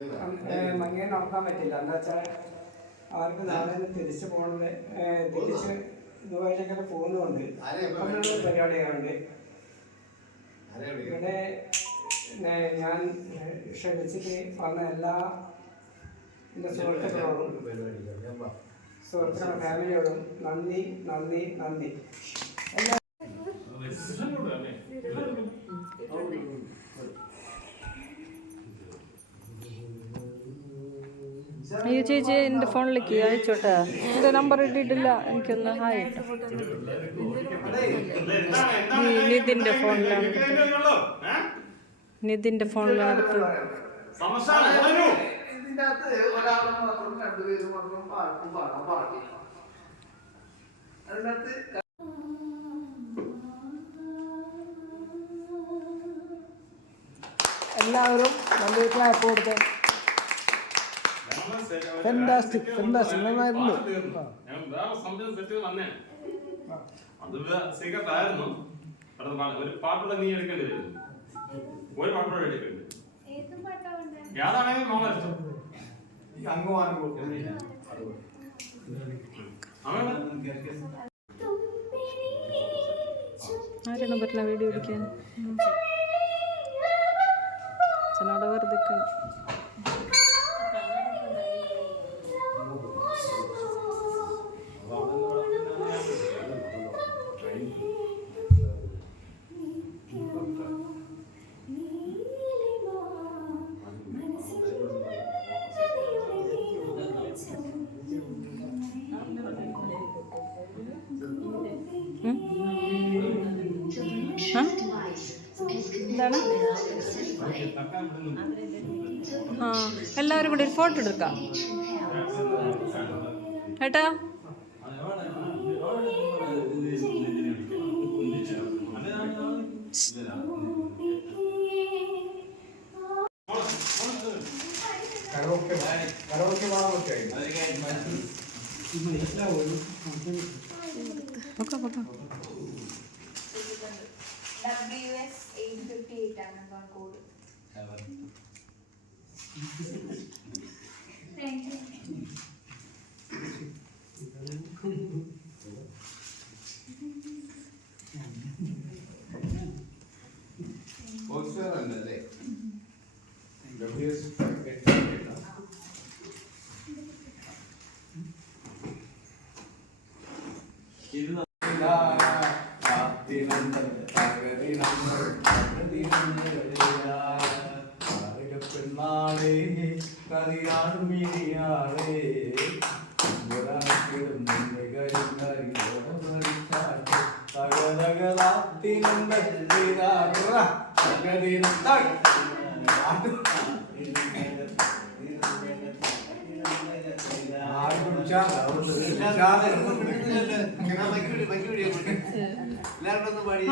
മങ്ങിയെ നടത്താൻ പറ്റില്ല. എന്താ വെച്ചാൽ അവർക്ക് നാളെ തിരിച്ചു പോകുന്നത് തിരിച്ച് ദുബായിലേക്കൊക്കെ പോകുന്നതുകൊണ്ട് അങ്ങനെയുള്ള പരിപാടികളുണ്ട്. ഇവിടെ ഞാൻ ക്ഷണിച്ചിട്ട് വന്ന എല്ലാ എൻ്റെ സുഹൃത്തുക്കളോടും ഫാമിലിയോടും നന്ദി നന്ദി നന്ദി. അയ്യോ ചേച്ചി എൻ്റെ ഫോണിലേക്ക് അയച്ചോട്ടെ, എൻ്റെ നമ്പർ ഇട്ടിട്ടില്ല, എനിക്കൊന്ന് ഹായ് ഇട്ടോ. നിതിൻ്റെ ഫോണിലാണ് എടുത്തത്. എല്ലാവരും നല്ലൊരു ക്ലാപ്പ് കൊടുത്തേ. ഫെന്റാസ്റ്റിക് നന്നായിരുന്നു. ഒരു പാട്ടുള്ള നീ എടുക്കേണ്ടി വരും. ഒരു പാട്ടോടെ എടുക്കേണ്ടി ഏതാണെങ്കിൽ മോളെ ഇഷ്ടം. ആരാണ് പറ്റുന്ന വീഡിയോ എടുക്കാൻ? അച്ഛനോടെ വെറുതെ എന്താണ്? ആ എല്ലാവരും കൂടി ഒരു ഫോട്ടോ എടുക്കാം ഏട്ടാ. WS 858 ആണ് കോഡ്. Thank you. ഓക്സ്ഫോർഡല്ലേ WS 858 ഇത് പെണ്ണാളേ കതിരാടും മിനിയാളേ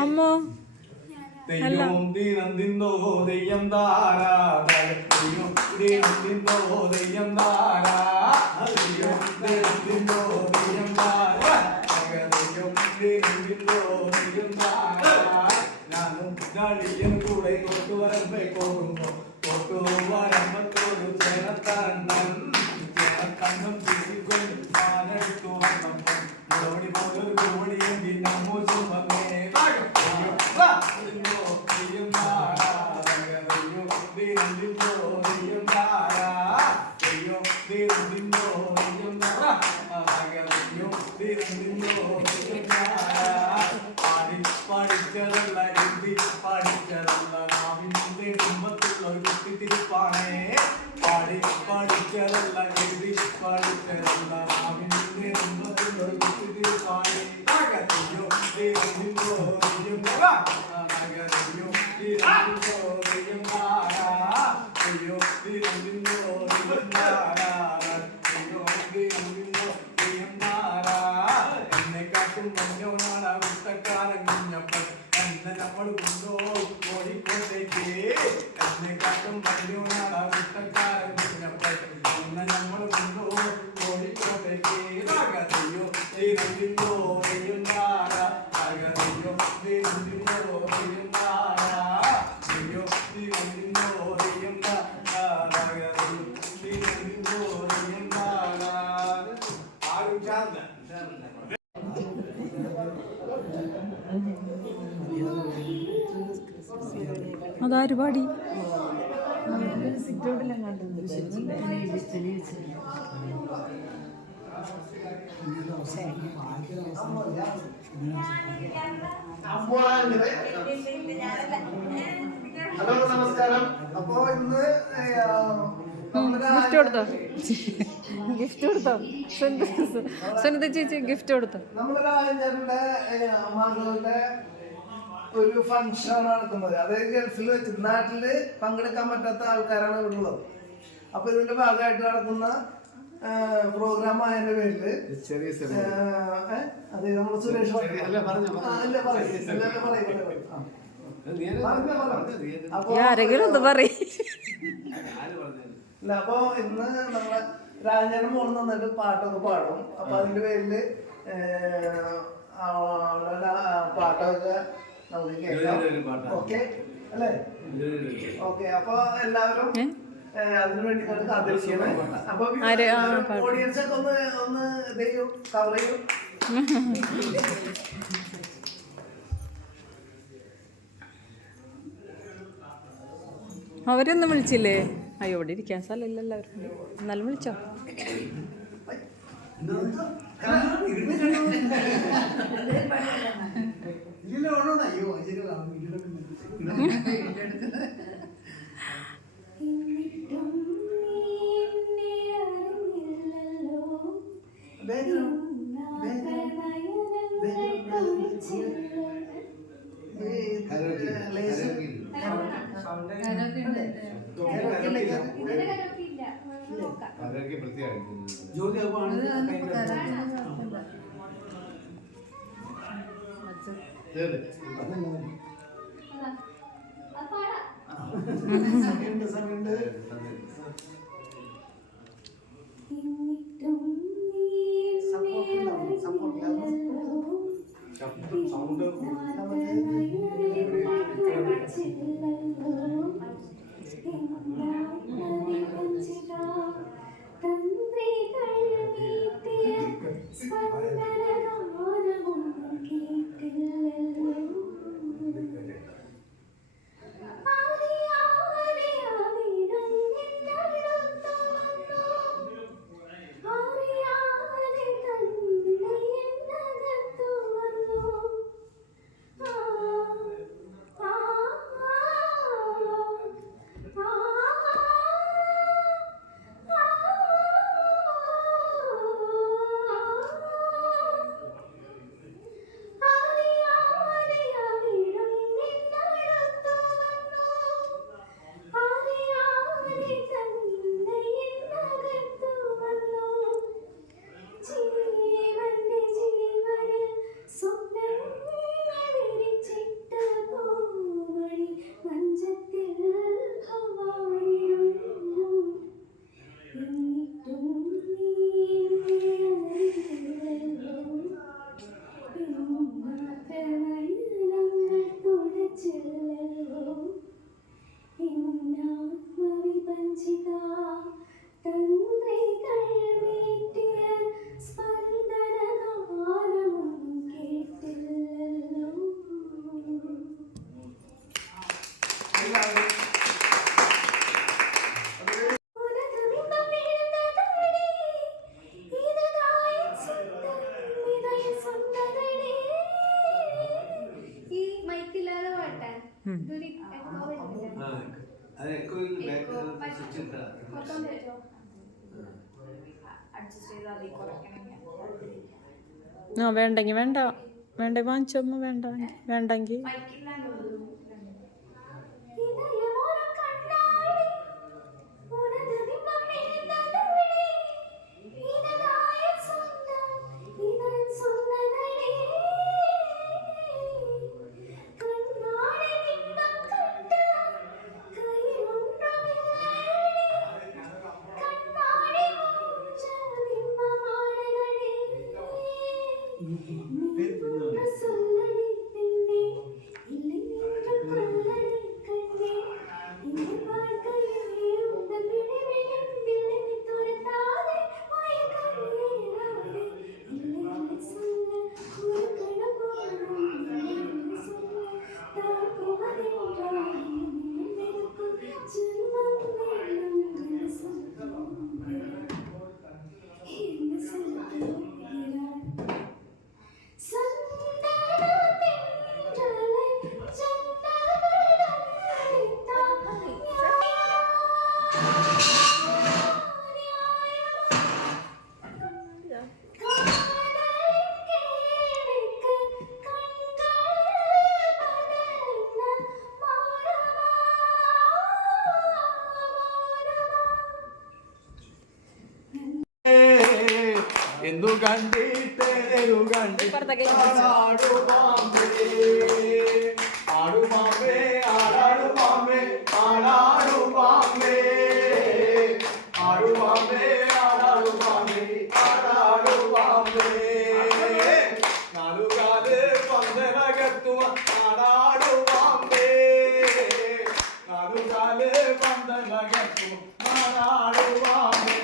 അമ്മോ തെയ്യം ദിനന്തിന്നോ തെയ്യം താരാ തെയ്യം ദിനന്തിന്നോ തെയ്യം താരാ തെയ്യം ദിനന്തിന്നോ തെയ്യം താരാ തെയ്യം ദിനന്തിന്നോ തെയ്യം താരാ ഞാനും നാളിയും കൂടെ കൊട്ടുവരമ്പേ പോകുന്നു കൊട്ടുവരമ്പത്തോട് ചേനത്തണ്ണൻ ചേനത്തണ്ണം തിരികൊണ്ട് മാനെടുത്തു വന്നപ്പോൾ മുളവടി പോലൊരു കോടിയെങ്കിൽ നമ്മോ ചുമന്നേ പഠിച്ചതല്ല എഴുതി പഠിച്ചതല്ല നാവിന്റെ കുമ്പത്തുള്ള ഒരു കുത്തിത്തിരിപ്പാണേ. പഠിച്ചതല്ല എഴുതി പഠിച്ചതല്ല നാവിന്റെ കുമ്പത്തുള്ള ഒരു കുത്തിത്തിരിപ്പാണേ. എന്നെക്കാട്ടും മഞ്ഞോനാണ് കുട്ടക്കാരൻ കുഞ്ഞപ്പൻ എന്നെ നമ്മൾ കൊണ്ടുപോയി കോഴിക്കോട്ടേക്ക്. എന്നെക്കാട്ടും മഞ്ഞോനാണ് കുട്ടക്കാരൻ കുഞ്ഞപ്പൻ എന്നെ നമ്മൾ കൊണ്ടുപോയി കോഴിക്കോട്ടേക്ക്. അകതയോ തിരുന്നോ തെയ്യുന്നാര അകതയോ തിരുന്നോ തെയ്യുന്നാര അയ്യോ തിരുന്നോ തെയ്യുന്നാര അകതയോ അതാര് പാടി? ഹലോ നമസ്കാരം. അപ്പോ ഇന്ന് ഗിഫ്റ്റ് കൊടുത്തോ? ഗിഫ്റ്റ് കൊടുത്തോ? സുനിത ചേച്ചി ഗിഫ്റ്റ് കൊടുത്തോ? നമ്മുടെ രാജന്റെ മകളുടെ ഒരു ഫംഗ്ഷൻ നടക്കുന്നത്. അത് ഗൾഫിൽ വെച്ചിട്ട് നാട്ടില് പങ്കെടുക്കാൻ പറ്റാത്ത ആൾക്കാരാണ് ഇവിടെ ഉള്ളത്. അപ്പൊ ഇതിന്റെ ഭാഗമായിട്ട് നടക്കുന്ന പ്രോഗ്രാം ആയതിന്റെ പേരില് അതെ നമ്മൾ സുരേഷ് ആരെങ്കിലും ഒന്ന് പറയും. അപ്പൊ ഇന്ന് നമ്മളെ രാജന്റെ മോള് നന്നായിട്ട് പാട്ടൊക്കെ പാടും. അപ്പൊ അതിന്റെ പേരില് പാട്ടൊക്കെ നമുക്ക് കേൾക്കാം. ഓക്കെ അല്ലേ? ഓക്കെ. അപ്പൊ എല്ലാവരും അതിനു വേണ്ടി കാത്തിരിക്കണം. അപ്പൊ ഓഡിയൻസ് ഒക്കെ ഒന്ന് കവർ ചെയ്യും. അവരൊന്നും വിളിച്ചില്ലേ? അയ്യോ ഇവിടെ ഇരിക്കാൻ സ്ഥലമില്ല എല്ലാവർക്കും. എന്നാലും വിളിച്ചോ? ആ വേണ്ടെങ്കിൽ വേണ്ട, വേണ്ട വാങ്ങിച്ചോമ്മ, വേണ്ടെങ്കിൽ എന്തു കണ്ടിട്ടേരു ഇപ്പുറത്തൊക്കെ ആടാടു പാമ്പേ ആടു പാമ്പേ ആടാടു പാമ്പേ ആടാടു പാമ്പേ ആടു പാമ്പേ ആടാടു പാമ്പേ ആടാടു പാമ്പേ നാലുകാല് പന്തലകത്തുവ ആടാടു പാമ്പേ നാലുകാല് പന്തലകത്തുവ ആടാടു പാമ്പേ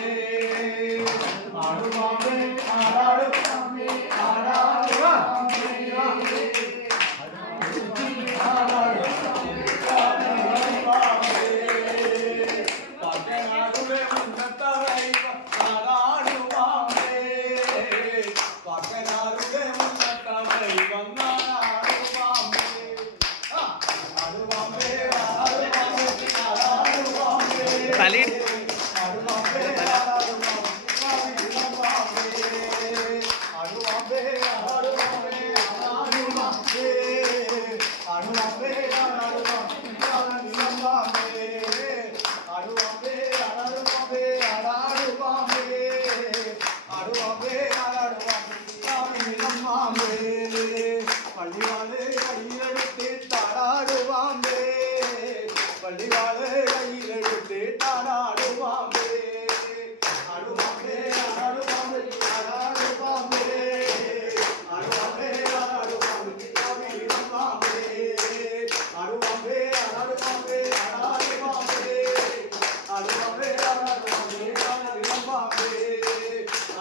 ആടു പാമ്പേ ആടാടു പാമ്പേ ആടാടു പാമ്പേ പള്ളിവാള് കയ്യിലെടുത്ത് താടാടുവാമ്പേ പള്ളിവാള് കയ്യിലെടുത്ത് താടാടുവാമ്പേ ആടുവാമ്പേ ആടുവാമ്പേ ആടാടുവാമ്പേ ആടുവാമ്പേ ആടാടുവാമ്പേ ആടുവാമ്പേ ആടുവാമ്പേ ആടാടുവാമ്പേ ആടാടുവാമ്പേ ആടുവാമ്പേ ആടാടുവാമ്പേ ആടാടുവാമ്പേ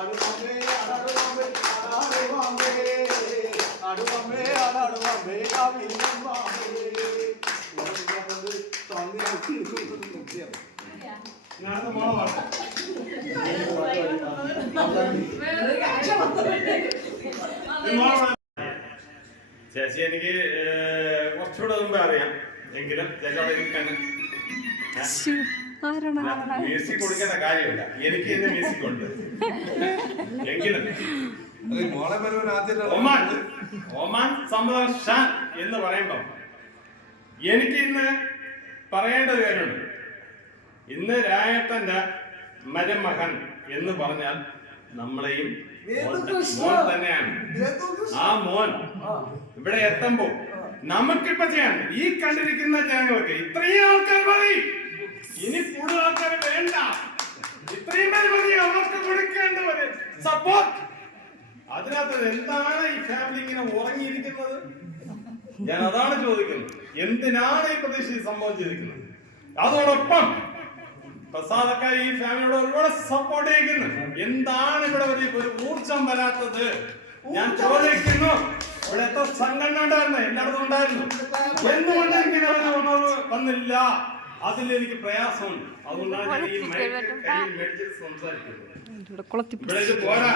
ആടുവാമ്പേ ആടാടുവാമ്പേ ആടാടുവാമ്പേ ആടുവാമ്പേ ആടാടുവാമ്പേ കാവിലുവാമ്പേ ഞാനത് മോളെ ചേച്ചി എനിക്ക് കുറച്ചുകൂടെ മുമ്പേ അറിയാം എങ്കിലും ചേച്ചി അവിടെ ഇരിക്കാണ് മ്യൂസിക് കൊടുക്കേണ്ട കാര്യമില്ല എനിക്ക് ഇന്ന് മ്യൂസിക് ഉണ്ട് എങ്കിലും ഒമാൻ സമ്മർ ഷാൻ എന്ന് പറയുമ്പോ എനിക്ക് ഇന്ന് പറയേണ്ട ഒരു കാര്യമുണ്ട്. ഇന്ന് രായട്ടന്റെ മരുമകൻ എന്ന് പറഞ്ഞാൽ നമ്മളെയും മോൻ തന്നെയാണ്. ആ മോൻ ഇവിടെ എത്തുമ്പോ നമുക്കിപ്പോ ചെയ്യാൻ ഈ കണ്ടിരിക്കുന്ന ജനങ്ങൾക്ക് ഇത്രയും ആൾക്കാർ മതി, ഇനി കൂടുതൽ ആൾക്കാർ വേണ്ട, ഇത്രയും പേര് മതി അവർക്ക് കൊടുക്കേണ്ടവര് സപ്പോർട്ട്. അതിനകത്ത് എന്താണ് ഈ ഫാമിലി ഇങ്ങനെ ഉറങ്ങിയിരിക്കുന്നത്? ഞാൻ അതാണ് ചോദിക്കുന്നത്. എന്തിനാണ് ഈ പ്രതീക്ഷ സംഭവിച്ചിരിക്കുന്നത്? അതോടൊപ്പം പ്രസാദൊക്കെ ഈ ഫാമിലിയോട് ഒരുപാട് സപ്പോർട്ട് ചെയ്യുന്നു. എന്താണ് ഇവിടെ ഒരു ഊർജം വരാത്തത്? ഞാൻ ചോദിക്കുന്നു. ഇവിടെ എത്ര സംഘടന ഉണ്ടായിരുന്നു, എല്ലായിടത്തും ഉണ്ടായിരുന്നു. എന്തുകൊണ്ട് ഇങ്ങനെ ഒരു ഉണർവ് വന്നില്ല? അതിൽ എനിക്ക് പ്രയാസമുണ്ട്. അതുകൊണ്ടാണ് ഞാൻ ഈ മൈക്ക് കയ്യിൽ മേടിച്ച് സംസാരിക്കുന്നത്. ഇവിടെ ഇത് പോരാ,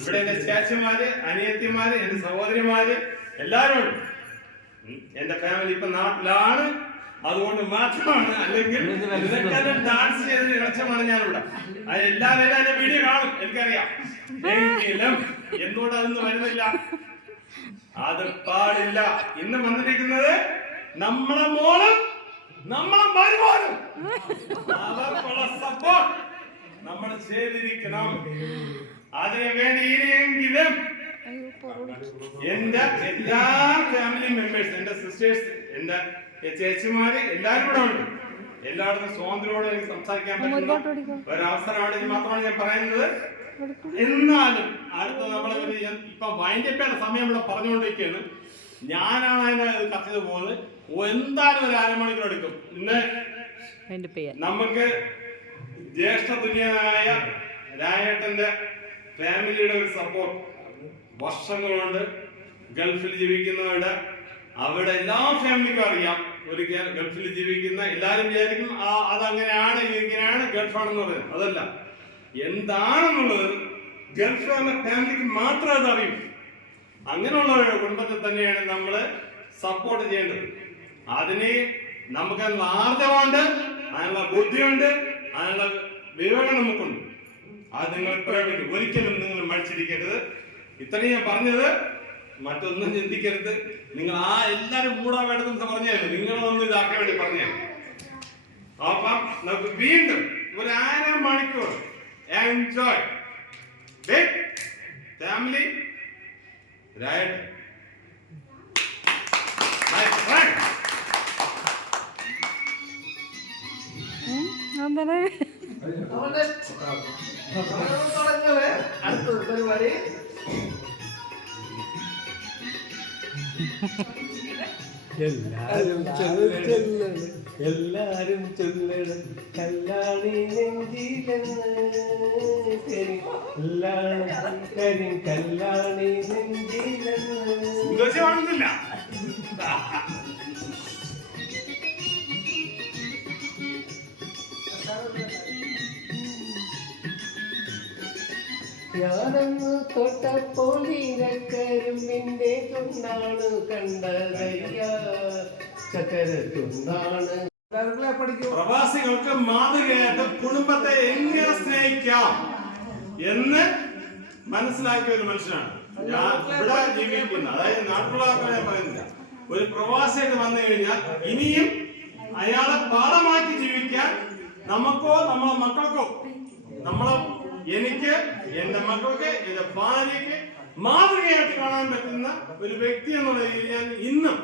ഇവിടെ എന്റെ ചേച്ചിമാര്, അനിയത്തിമാര്, എന്റെ സഹോദരിമാര് എല്ലാവരും ഉണ്ട്. എന്റെ ഫാമിലി ഇപ്പൊ നാട്ടിലാണ്, അതുകൊണ്ട് മാത്രമാണ്. അല്ലെങ്കിൽ ഡാൻസ് ചെയ്ത് ഇളച്ചമാണ് ഞാനിവിടെ. അത് എല്ലാവരും എന്റെ വീഡിയോ കാണും, എനിക്കറിയാം. എങ്കിലും എന്തുകൊണ്ട് അതൊന്നും വരുന്നില്ല? അത് പാടില്ല. ഇന്ന് വന്നിരിക്കുന്നത് നമ്മളെ മോളും നമ്മളെ മരുമോനും അവർക്കുള്ള സപ്പോർട്ട് നമ്മൾ ചെയ്തിരിക്കണം. അതിനു വേണ്ടി ഇനിയെങ്കിലും എന്റെ എല്ലാ ഫാമിലി മെമ്പേഴ്സ്, എന്റെ സിസ്റ്റേഴ്സ്, എന്റെ ചേച്ചിമാര് എല്ലാവരും കൂടെ ഉണ്ട്. എല്ലായിടത്തും സ്വാതന്ത്ര്യത്തോടെ എനിക്ക് സംസാരിക്കാൻ പറ്റുന്ന ഒരവസരമാണ് മാത്രമാണ് ഞാൻ പറയുന്നത്. എന്നാലും അടുത്ത നമ്മളെ ഇപ്പൊ വൈൻഡപ്പേണ്ട സമയം ഇവിടെ പറഞ്ഞുകൊണ്ടിരിക്കുകയാണ്. ഞാനാണ് അതിനെ കത്തിയത് പോകുന്നത്. എന്തായാലും ഒരു അരമണിക്കൂർ എടുക്കും. ഇന്ന് നമുക്ക് ജ്യേഷ്ഠ തുല്യനായ രായേട്ടന്റെ ഫാമിലിയുടെ ഒരു സപ്പോർട്ട് വർഷങ്ങളുണ്ട്. ഗൾഫിൽ ജീവിക്കുന്നവരുടെ അവിടെ എല്ലാ ഫാമിലിക്കും അറിയാം. ഒരു ഗൾഫിൽ ജീവിക്കുന്ന എല്ലാവരും വിചാരിക്കും അതങ്ങനെയാണ്, ഇങ്ങനെയാണ്, ഗൾഫാണെന്ന് പറയുന്നത്. അതല്ല, എന്താണെന്നുള്ളത് ഗൾഫ് എന്ന ഫാമിലിക്ക് മാത്രമേ അതറിയൂ. അങ്ങനെയുള്ള കുടുംബത്തിൽ തന്നെയാണ് നമ്മൾ സപ്പോർട്ട് ചെയ്യേണ്ടത്. അതിന് നമുക്ക് ആർജവുണ്ട്, അതിനുള്ള ബുദ്ധിയുണ്ട്, അതിനുള്ള വിവേകം നമുക്കുണ്ട്. അത് നിങ്ങൾ പ്രകടിപ്പിക്കും. ഒരിക്കലും നിങ്ങൾ മടിച്ചിരിക്കരുത്. ഇത്രയും ഞാൻ പറഞ്ഞത്, മറ്റൊന്നും ചിന്തിക്കരുത്. നിങ്ങൾ എല്ലാരും കൂടാൻ വേണ്ടതെന്ന് പറഞ്ഞാൽ നിങ്ങളൊന്നും ഇതാക്കാൻ വേണ്ടി പറഞ്ഞാൽ. അപ്പം നമുക്ക് വീണ്ടും ഒരു 1/2 മണിക്കൂർ enjoy family, right? My friend. എന്താണ് നമ്മുടെ തുടങ്ങുന്നത് അടുത്തത് പരിപാടി. എല്ലാരും ചൊല്ലണം, എല്ലാരും ചൊല്ലണം, കല്യാണി നെഞ്ചിലെന്ന് കല്യാണി നെഞ്ചിലെന്ന്. ഇംഗ്ലീഷ് കാണുന്നില്ല. ഞാനന്ന് തൊട്ടപ്പോൾ ഇരക്കരുമ്പിന്റെ തുണ്ടാണ് കണ്ടതയ്യ, ചക്കര തുണ്ടാണ്. പഠിക്കും. പ്രവാസികൾക്ക് മാതൃകയായിട്ട് കുടുംബത്തെ എങ്ങനെ സ്നേഹിക്കാം എന്ന് മനസ്സിലാക്കിയ ഒരു മനുഷ്യനാണ് ഞാൻ ഇവിടെ ജീവിക്കുന്നത്. അതായത് നാട്ടുകാർക്ക് ഞാൻ പറയുന്നില്ല, ഒരു പ്രവാസിയായിട്ട് വന്നു കഴിഞ്ഞാൽ ഇനിയും അയാളെ പാഠമാക്കി ജീവിക്കാൻ നമുക്കോ നമ്മളെ മക്കൾക്കോ എനിക്ക് എന്റെ മക്കൾക്ക് എന്റെ ഭാര്യയ്ക്ക് മാതൃകയായിട്ട് കാണാൻ പറ്റുന്ന ഒരു വ്യക്തി എന്നുള്ള രീതിയിൽ ഞാൻ ഇന്നും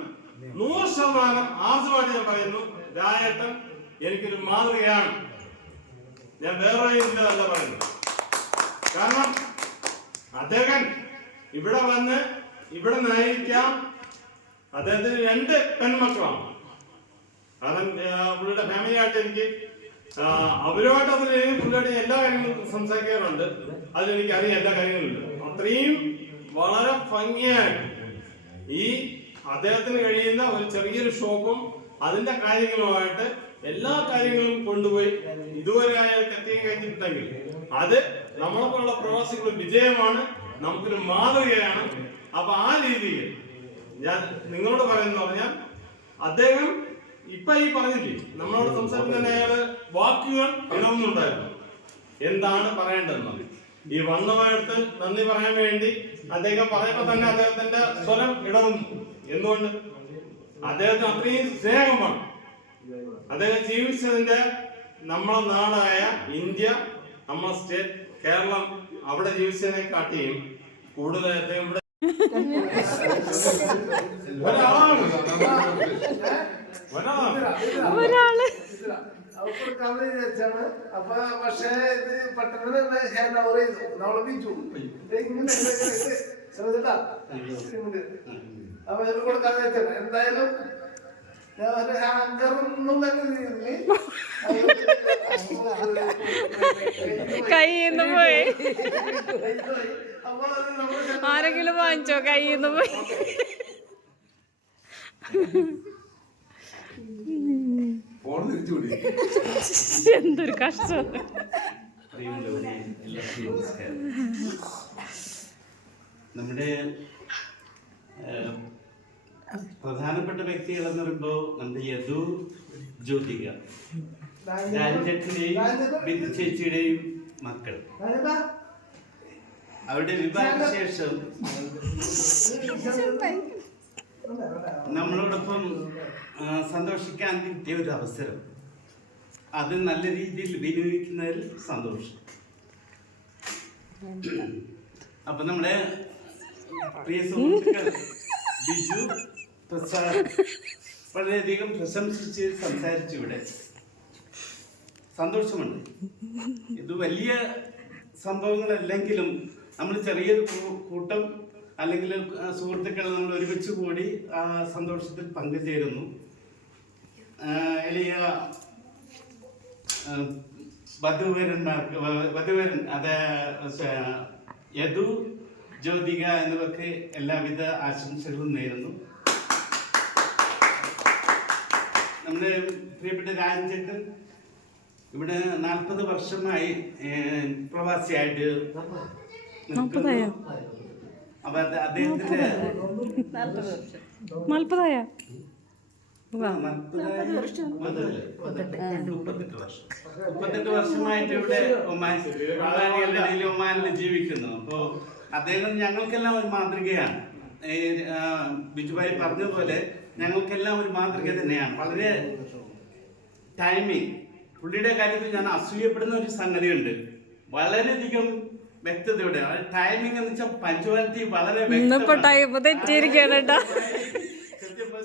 100% ആർജവായിട്ട് ഞാൻ പറയുന്നു, രായേട്ടൻ എനിക്കൊരു മാതൃകയാണ്. ഞാൻ വേറെ രീതിയിലല്ല പറയുന്നത്. കാരണം അദ്ദേഹം ഇവിടെ വന്ന് ഇവിടെ നയിക്കാം. അദ്ദേഹത്തിന് 2 പെൺമക്കളാണ്. കാരണം പുള്ളിയുടെ ഫാമിലിയായിട്ട് എനിക്ക് അവരുമായിട്ട് പുള്ളിയുടെ എല്ലാ കാര്യങ്ങളും സംസാരിക്കാറുണ്ട്. അതിലെനിക്ക് അറിയാം എല്ലാ കാര്യങ്ങളും. അത്രയും വളരെ ഭംഗിയായിട്ട് ഈ അദ്ദേഹത്തിന് കഴിയുന്ന ഒരു ചെറിയൊരു ഷോപ്പും അതിന്റെ കാര്യങ്ങളുമായിട്ട് എല്ലാ കാര്യങ്ങളും കൊണ്ടുപോയി ഇതുവരെ അയാൾക്ക് എത്തിക്കാൻ കഴിഞ്ഞിട്ടുണ്ടെങ്കിൽ അത് നമ്മളെപ്പോലുള്ള പ്രവാസികൾ വിജയമാണ്, നമുക്കൊരു മാതൃകയാണ്. അപ്പൊ ആ രീതിയിൽ ഞാൻ നിങ്ങളോട് പറയുന്ന പറഞ്ഞാൽ അദ്ദേഹം ഇപ്പൊ ഈ പറഞ്ഞില്ലേ, നമ്മളോട് സംസാരിക്കുന്ന അയാള് വാക്കുകൾ ഇടവുന്നുണ്ടായിരുന്നു എന്താണ് പറയേണ്ടതെന്നത്. ഈ വന്നവർക്ക് നന്ദി പറയാൻ വേണ്ടി അദ്ദേഹം പറയുമ്പോ തന്നെ അദ്ദേഹത്തിന്റെ സ്വരം ഇടവുന്നു. എന്തുകൊണ്ട്? അദ്ദേഹത്തിന് അത്രയും സ്നേഹമാണ്. അദ്ദേഹം ജീവിച്ചതിന്റെ നമ്മളെ നാടായ ഇന്ത്യ, നമ്മളെ സ്റ്റേറ്റ് കേരളം, അവിടെ ജീവിച്ചതിനെ കാട്ടിയും കൂടുതൽ അദ്ദേഹം ഇവിടെ ഒരാളാണ്. അവർക്ക് വിചാരിച്ചാണ്. അപ്പൊ പക്ഷേ ഇത് പെട്ടെന്ന് തന്നെ ഹാൻഡ് ഓവർ ചെയ്തു. നമ്മളെ ബീച്ചു ശ്രദ്ധിച്ചാ അപ്പൊ ഇത് കൊടുക്കാന്ന് വെച്ചാണ്. എന്തായാലും കയ്യിന്ന് പോയി. ആരെങ്കിലും വാങ്ങിച്ചോ? കയ്യിന്ന് പോയി. എന്തൊരു കഷ്ടം. നമ്മുടെ പ്രധാനപ്പെട്ട വ്യക്തികൾ എന്ന് പറയുമ്പോൾ നമ്മുടെ യദു, ജ്യോതിക, രാജേട്ടന്റെയും ബിന്ദു ചേച്ചിയുടെയും മക്കൾ. അവരുടെ വിവാഹശേഷം നമ്മളോടൊപ്പം സന്തോഷിക്കാൻ കിട്ടിയ ഒരു അവസരം, അത് നല്ല രീതിയിൽ വിനിയോഗിക്കുന്നതിൽ സന്തോഷം. അപ്പൊ നമ്മുടെ പ്രിയ സുഹൃത്തുക്കൾ ബിജു പ്രസാദ് വളരെയധികം പ്രശംസിച്ച് സംസാരിച്ചു. ഇവിടെ സന്തോഷമുണ്ട്. ഇത് വലിയ സംഭവങ്ങളല്ലെങ്കിലും നമ്മൾ ചെറിയൊരു കൂട്ടം അല്ലെങ്കിൽ സുഹൃത്തുക്കൾ നമ്മൾ ഒരുമിച്ച് കൂടി ആ സന്തോഷത്തിൽ പങ്കുചേരുന്നു. എളിയ വധുവരൻ അത് യദു, ജ്യോതിക എന്നിവർക്ക് എല്ലാവിധ ആശംസകളും നേരുന്നു. നമ്മുടെ പ്രിയപ്പെട്ട രാജേട്ടൻ ഇവിടെ 40 വർഷമായി പ്രവാസിയായിട്ട് നിൽക്കുന്നു. അപ്പൊ അദ്ദേഹത്തിന്റെ 38 വർഷമായിട്ട് ഇവിടെ ഒമാനിൽ ജീവിക്കുന്നു. അപ്പോ അദ്ദേഹം ഞങ്ങൾക്കെല്ലാം ഒരു മാതൃകയാണ്. ബിജുഭായി പറഞ്ഞതുപോലെ ഞങ്ങൾക്കെല്ലാം ഒരു മാതൃക തന്നെയാണ്. വളരെ ടൈമിങ്. പുള്ളിയുടെ കാര്യത്തിൽ ഞാൻ അസൂയപ്പെടുന്ന ഒരു സംഗതിയുണ്ട്. വളരെയധികം വ്യക്തതയോടെ ടൈമിംഗ് എന്ന് വെച്ചാൽ പഞ്ച്വാലിറ്റി വളരെ ഇന്നിപ്പോ ടൈം തെറ്റിയിരിക്കുകയാണ് കേട്ടോ.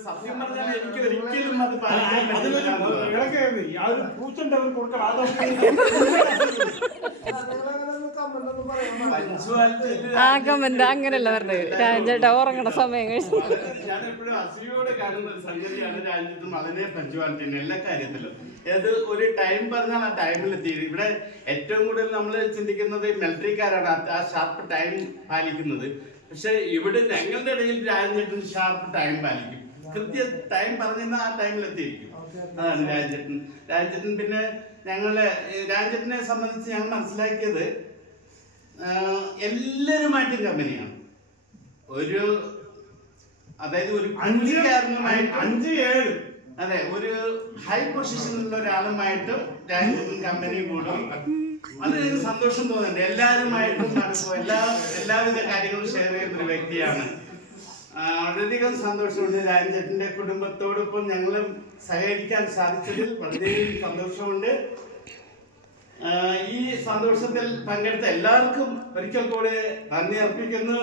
സത്യം പറഞ്ഞാൽ എനിക്ക് ഒരിക്കലും അത് പാലിക്കാൻ പറ്റില്ല. ആ കമന്റ് അങ്ങനെയല്ല പറഞ്ഞത്. രാജേട്ടാ ഉറങ്ങണ സമയം കഴിച്ചു. ഞാൻ എപ്പോഴും അസൂയോടെ കാണുന്ന ഒരു സംഗതിയാണ് രാജ്യത്തും വളരെ പഞ്ച്വാലിറ്റി എല്ലാ കാര്യത്തിലും. ഏത് ഒരു ടൈം പറഞ്ഞാൽ ആ ടൈമിൽ എത്തിയത്. ഇവിടെ ഏറ്റവും കൂടുതൽ നമ്മൾ ചിന്തിക്കുന്നത് മിലിറ്ററിക്കാരാണ് ആ ഷാർപ്പ് ടൈം പാലിക്കുന്നത്. പക്ഷെ ഇവിടെ ഞങ്ങളുടെ ഇടയിൽ രാജേട്ടൻ ഷാർപ്പ് ടൈം പാലിക്കും. കൃത്യ ടൈം പറഞ്ഞാൽ ആ ടൈമിൽ എത്തിയിരിക്കും. അതാണ് രാജേട്ടൻ. പിന്നെ ഞങ്ങളെ രാജേട്ടനെ സംബന്ധിച്ച് ഞങ്ങൾ മനസ്സിലാക്കിയത് എല്ലാവരുമായിട്ടും കമ്പനിയാണ്. അതായത് ഒരു 5-7 അതെ ഒരു ഹൈ പൊസിഷനിലുള്ള ഒരാളുമായിട്ടും രാജേട്ടൻ കമ്പനി കൂടും. വളരെയധികം സന്തോഷം തോന്നുന്നുണ്ട്. എല്ലാവരുമായിട്ടും എല്ലാവിധ കാര്യങ്ങളും ഷെയർ ചെയ്യുന്ന ഒരു വ്യക്തിയാണ്. വളരെയധികം സന്തോഷമുണ്ട്. രാജേട്ടന്റെ കുടുംബത്തോടൊപ്പം ഞങ്ങളും സഹകരിക്കാൻ സാധിച്ചതിൽ വളരെയധികം സന്തോഷമുണ്ട്. ഈ സന്തോഷത്തിൽ പങ്കെടുത്ത എല്ലാവർക്കും ഒരിക്കൽ കൂടെ നന്ദി അർപ്പിക്കുന്നു.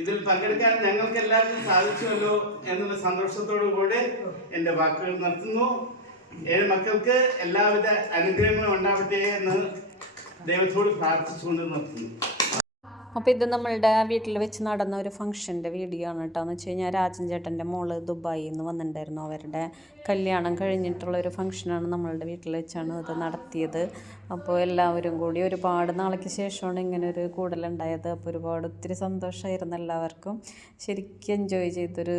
ഇതിൽ പങ്കെടുക്കാൻ ഞങ്ങൾക്ക് എല്ലാവർക്കും സാധിച്ചുവല്ലോ എന്നുള്ള സന്തോഷത്തോടു കൂടെ എൻ്റെ വാക്കുകൾ നിർത്തുന്നു. 7 മക്കൾക്ക് എല്ലാവിധ അനുഗ്രഹങ്ങളും ഉണ്ടാവട്ടെ എന്ന് ദൈവത്തോട് പ്രാർത്ഥിച്ചുകൊണ്ട് നിർത്തുന്നു. അപ്പോൾ ഇത് നമ്മളുടെ വീട്ടിൽ വെച്ച് നടന്ന ഒരു ഫംഗ്ഷൻ്റെ വീഡിയോ ആണ് കേട്ടോ. എന്ന് വെച്ച് കഴിഞ്ഞാൽ രാജൻ ചേട്ടൻ്റെ മോള് ദുബായിൽ നിന്ന് വന്നിട്ടുണ്ടായിരുന്നു. അവരുടെ കല്യാണം കഴിഞ്ഞിട്ടുള്ളൊരു ഫംഗ്ഷനാണ് നമ്മളുടെ വീട്ടിൽ വെച്ചാണ് ഇത് നടത്തിയത്. അപ്പോൾ എല്ലാവരും കൂടി ഒരുപാട് നാളേക്ക് ശേഷമാണ് ഇങ്ങനെ ഒരു കൂടലുണ്ടായത്. അപ്പോൾ ഒത്തിരി സന്തോഷമായിരുന്നു എല്ലാവർക്കും. ശരിക്കും എൻജോയ് ചെയ്തൊരു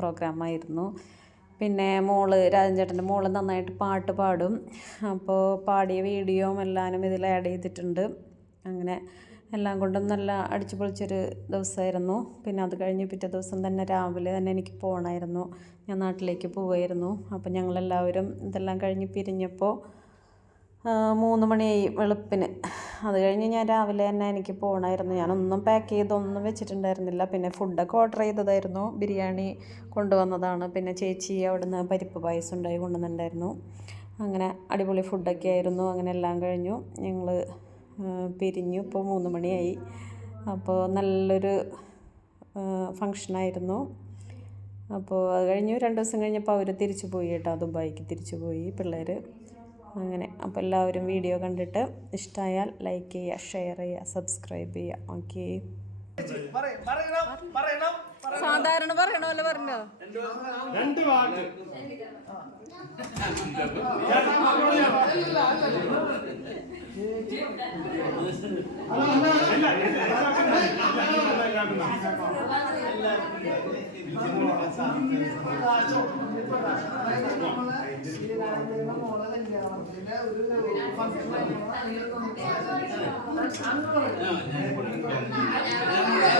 പ്രോഗ്രാമായിരുന്നു. പിന്നെ രാജൻ ചേട്ടൻ്റെ മോള് നന്നായിട്ട് പാട്ട് പാടും. അപ്പോൾ പാടിയ വീഡിയോയും എല്ലാവരും ഇതിൽ ആഡ് ചെയ്തിട്ടുണ്ട്. അങ്ങനെ എല്ലാം കൊണ്ടും നല്ല അടിച്ചു പൊളിച്ചൊരു ദിവസമായിരുന്നു. പിന്നെ അത് കഴിഞ്ഞ് പിറ്റേ ദിവസം തന്നെ രാവിലെ തന്നെ എനിക്ക് പോകണമായിരുന്നു. ഞാൻ നാട്ടിലേക്ക് പോവുമായിരുന്നു. അപ്പോൾ ഞങ്ങളെല്ലാവരും ഇതെല്ലാം കഴിഞ്ഞ് പിരിഞ്ഞപ്പോൾ 3 മണിയായി വെളുപ്പിന്. അത് കഴിഞ്ഞ് ഞാൻ രാവിലെ തന്നെ എനിക്ക് പോകണമായിരുന്നു. ഞാനൊന്നും പാക്ക് ചെയ്തൊന്നും വെച്ചിട്ടുണ്ടായിരുന്നില്ല. പിന്നെ ഫുഡൊക്കെ ഓർഡർ ചെയ്തതായിരുന്നു. ബിരിയാണി കൊണ്ടുവന്നതാണ്. പിന്നെ ചേച്ചി അവിടുന്ന് പരിപ്പ് പായസം ഉണ്ടായി കൊണ്ടുവന്നിട്ടുണ്ടായിരുന്നു. അങ്ങനെ അടിപൊളി ഫുഡൊക്കെ ആയിരുന്നു. അങ്ങനെ എല്ലാം കഴിഞ്ഞു ഞങ്ങൾ പിരിഞ്ഞു. ഇപ്പോൾ 3 മണിയായി. അപ്പോൾ നല്ലൊരു ഫങ്ഷനായിരുന്നു. അപ്പോൾ അത് കഴിഞ്ഞു 2 ദിവസം കഴിഞ്ഞപ്പോൾ അവർ തിരിച്ചു പോയി കേട്ടോ. ദുബായിക്ക് തിരിച്ചു പോയി പിള്ളേർ. അങ്ങനെ അപ്പോൾ എല്ലാവരും വീഡിയോ കണ്ടിട്ട് ഇഷ്ടമായാൽ ലൈക്ക് ചെയ്യുക, ഷെയർ ചെയ്യുക, സബ്സ്ക്രൈബ് ചെയ്യുക. ഓക്കെ. സാധാരണ പറയണമല്ലോ പറഞ്ഞോ. 2 വാക്ക്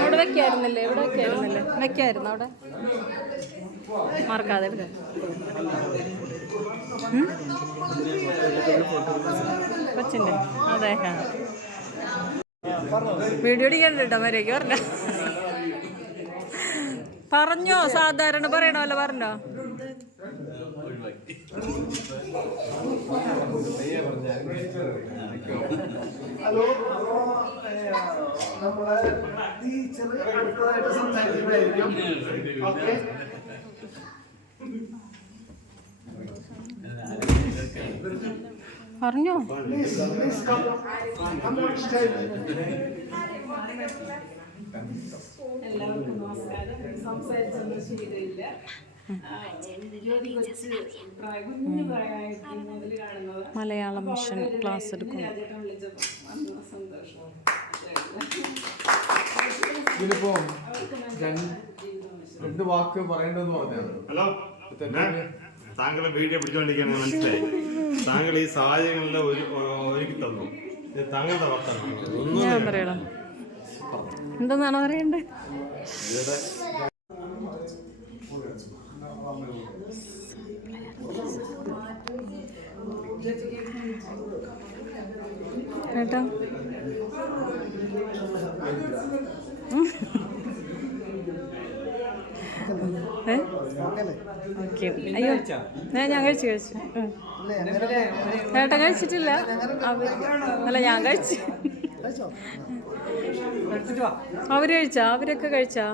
അവിടെ വെക്കായിരുന്നില്ലേ? വെക്കായിരുന്നു അവിടെ. മറക്കാതെ എടുക്കാം. കൊച്ചിൻ്റെ അതെ. വീഡിയോ അടിക്കണ്ട കേട്ടോ. മര്യാദയ്ക്ക് പറഞ്ഞോ. സാധാരണ പറയണമല്ലോ. പറഞ്ഞോ. ഹലോ. നമ്മളെ ടീച്ചർ അടുത്തതായിട്ട് സംസാരിക്കുന്നതായിരിക്കും. ഓക്കെ. പറഞ്ഞോ. എല്ലാവർക്കും നമസ്കാരം. സംസാരിച്ചൊന്നും ശരിയില്ല. കുഞ്ഞു പ്രായമായിട്ട് മുതൽ കാണുന്നത് മലയാളം മിഷൻ ക്ലാസ് എടുക്കും. സന്തോഷം. ഇതിലിപ്പോ 2 വാക്ക് പറയേണ്ടതെന്ന് പറഞ്ഞാണ്. ഹലോ, താങ്കളെ വീഡിയോ പിടിച്ചോണ്ടിരിക്കുകയാണ് മനസ്സിലായി. താങ്കൾ ഈ സാഹചര്യങ്ങളിൽ ഒരുക്കി തന്നു. ഇത് താങ്കളുടെ വർത്തമാനം. ഞാൻ പറയണം. എന്തെന്നാണോ പറയണ്ടേ? കേട്ടോ. ഓക്കെ. അയ്യോ ഞാൻ കഴിച്ചു. ഏട്ടൻ കഴിച്ചിട്ടില്ല. അല്ല ഞാൻ കഴിച്ചു. അവര് കഴിച്ചാ? അവരൊക്കെ കഴിച്ചാ?